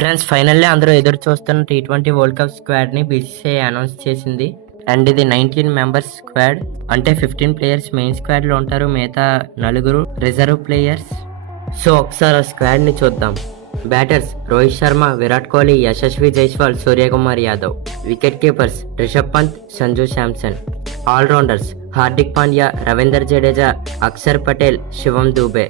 Friends finally అందరూ ఎదురు చూస్తున్న టీ20 వరల్డ్ కప్ స్క్వాడ్ ని బీసీసీఐ అనౌన్స్ చేసింది. అండ్ ఇది 19 మెంబర్స్ స్క్వాడ్, అంటే 15 ప్లేయర్స్ మెయిన్ స్క్వాడ్ లో ఉంటారు, మిగతా 4 రిజర్వ్ ప్లేయర్స్. సో ఒకసారి ఆ స్క్వాడ్ ని చూద్దాం. Batters Rohit Sharma, Virat Kohli, Yashasvi Jaiswal, Suryakumar Yadav. Wicket keepers Rishabh Pant, Sanju Samson. All rounders Hardik Pandya, Ravinder Jadeja, Axar Patel, Shivam Dube.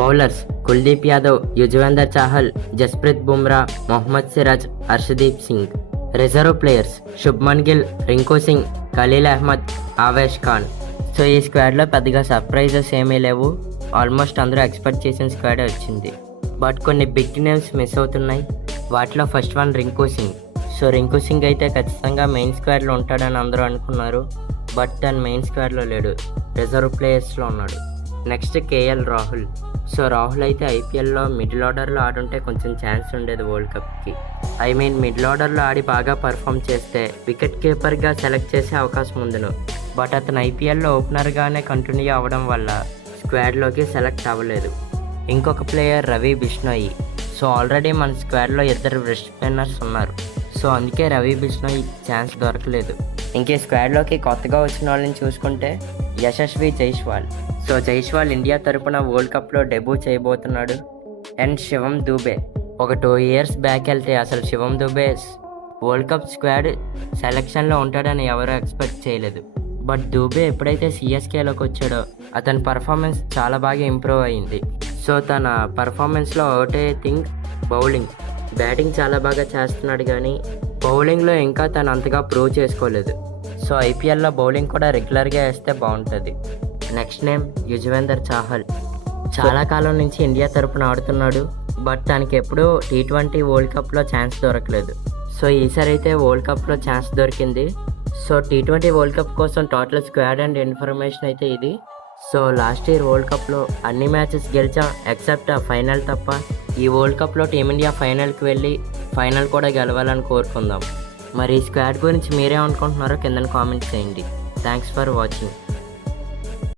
Bowlers Kuldeep Yadav, Yuzvender Chahal, Jasprit Bumrah, Mohammed Siraj, Harshdeep Singh. Reserve players Shubman Gill, Rinku Singh, Khaleel Ahmed, Avesh Khan. So ఈ స్క్వాడ్లో పెద్దగా సర్ప్రైజెస్ ఏమీ లేవు, ఆల్మోస్ట్ అందరూ ఎక్స్పెక్ట్ చేసిన స్క్వాడే వచ్చింది. బట్ కొన్ని బిగ్ నేమ్స్ మిస్ అవుతున్నాయి. వాటిలో first one Rinku Singh. So Rinku Singh అయితే ఖచ్చితంగా మెయిన్ స్క్వాడ్లో ఉంటాడని అందరూ అనుకున్నారు, బట్ తను మెయిన్ స్క్వాడ్లో లేడు, రిజర్వ్ ప్లేయర్స్లో ఉన్నాడు. Next KL Rahul. So Rahul అయితే ఐపీఎల్లో మిడిల్ ఆర్డర్లో ఆడుంటే కొంచెం ఛాన్స్ ఉండేది వరల్డ్ కప్కి. మిడిల్ ఆర్డర్లో ఆడి బాగా పర్ఫామ్ చేస్తే వికెట్ కీపర్గా సెలెక్ట్ చేసే అవకాశం ఉందిను. బట్ అతను ఐపీఎల్లో ఓపెనర్గానే కంటిన్యూ అవ్వడం వల్ల స్క్వాడ్లోకి సెలెక్ట్ అవ్వలేదు. ఇంకొక player Ravi Bishnoi. So already మన స్క్వాడ్లో 2 వెస్ట్ స్పిన్నర్స్ ఉన్నారు, సో అందుకే రవి బిష్ణోయి ఛాన్స్ దొరకలేదు. ఇంకే స్క్వాడ్లోకి కొత్తగా వచ్చిన వాళ్ళని చూసుకుంటే యశస్వి జైస్వాల్. సో జైస్వాల్ ఇండియా తరపున వరల్డ్ కప్లో డెబ్యూ చేయబోతున్నాడు. అండ్ శివం దూబే. ఒక 2 ఇయర్స్ బ్యాక్ వెళ్తే అసలు శివం దూబే వరల్డ్ కప్ స్క్వాడ్ సెలక్షన్లో ఉంటాడని ఎవరూ ఎక్స్పెక్ట్ చేయలేదు. బట్ దూబే ఎప్పుడైతే సిఎస్కేలోకి వచ్చాడో అతని పర్ఫార్మెన్స్ చాలా బాగా ఇంప్రూవ్ అయింది. సో తన పర్ఫార్మెన్స్లో ఒకటే థింగ్, బౌలింగ్. బ్యాటింగ్ చాలా బాగా చేస్తున్నాడు కానీ బౌలింగ్లో ఇంకా తను అంతగా ప్రూవ్ చేసుకోలేదు. సో ఐపీఎల్లో బౌలింగ్ కూడా రెగ్యులర్గా వేస్తే బాగుంటుంది. Next name Yuzvendra Chahal. చాలా కాలం నుంచి ఇండియా తరపున ఆడుతున్నాడు, బట్ తనకి ఎప్పుడూ టీ20 వరల్డ్ కప్లో ఛాన్స్ దొరకలేదు. సో ఈసారి అయితే వరల్డ్ కప్లో ఛాన్స్ దొరికింది. సో టీ20 వరల్డ్ కప్ కోసం టోటల్ స్క్వాడ్ అండ్ ఇన్ఫర్మేషన్ అయితే ఇది. సో లాస్ట్ ఇయర్ వరల్డ్ కప్లో అన్ని మ్యాచెస్ గెలిచాం ఎక్సెప్ట్ ఆ ఫైనల్ తప్ప. ఈ వరల్డ్ కప్లో టీమిండియా ఫైనల్కి వెళ్ళి ఫైనల్ కూడా గెలవాలని కోరుకుందాం. మరి ఈ స్క్వాడ్ గురించి మీరేమనుకుంటున్నారో కింద కామెంట్ చేయండి. Thanks for watching.